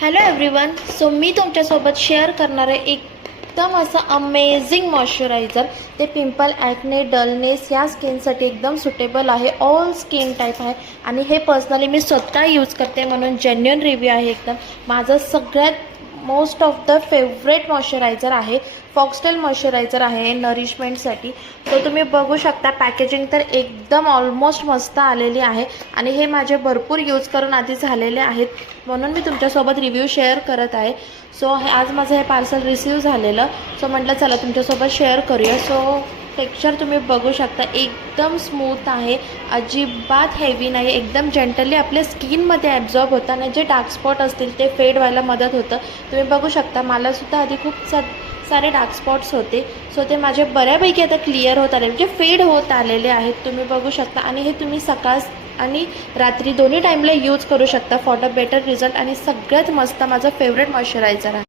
Hello everyone. So मी तुमच्यासोबत share करणार आहे एकदम असं अमेझिंग मॉइश्चरायझर. ते पिंपल, ॲक्ने, डलनेस या स्किनसाठी एकदम सुटेबल आहे. ऑल स्किन टाईप आहे आणि हे पर्सनली मी स्वतः यूज करते म्हणून जेन्युइन रिव्ह्यू आहे. एकदम माझं सगळ्यात most of the favourite moisturiser आहे. फॉक्सटेल मॉइश्चरायझर आहे नरिशमेंटसाठी. तो तुम्ही बघू शकता. पॅकेजिंग तर एकदम ऑलमोस्ट मस्त आलेली आहे आणि हे माझे भरपूर यूज करून आधी झालेले आहेत म्हणून मी तुमच्यासोबत रिव्ह्यू शेअर करत आहे. सो आज माझं हे पार्सल रिसीव झालेलं. सो म्हटलं चला तुमच्यासोबत शेअर करूया. सो टेक्स्चर तुम्ही बघू शकता. एकदम स्मूथ आहे, अजिबात हेवी नाही, एकदम जेंटली आपल्या स्किनमध्ये ॲब्झॉर्ब होतं आणि जे डार्क स्पॉट असतील ते फेड व्हायला मदत होतं. तुम्ही बघू शकता. मलासुद्धा आधी खूप सारे डार्क स्पॉट्स होते. सो ते माझे बऱ्यापैकी आता क्लिअर होत आले, म्हणजे फेड होत आलेले आहेत. तुम्ही बघू शकता आणि हे तुम्ही सकाळ आणि रात्री दोन्ही टाईमला यूज करू शकता फॉर द बेटर रिझल्ट. आणि सगळ्यात मस्त माझं फेवरेट मॉइश्चरायझर आहे.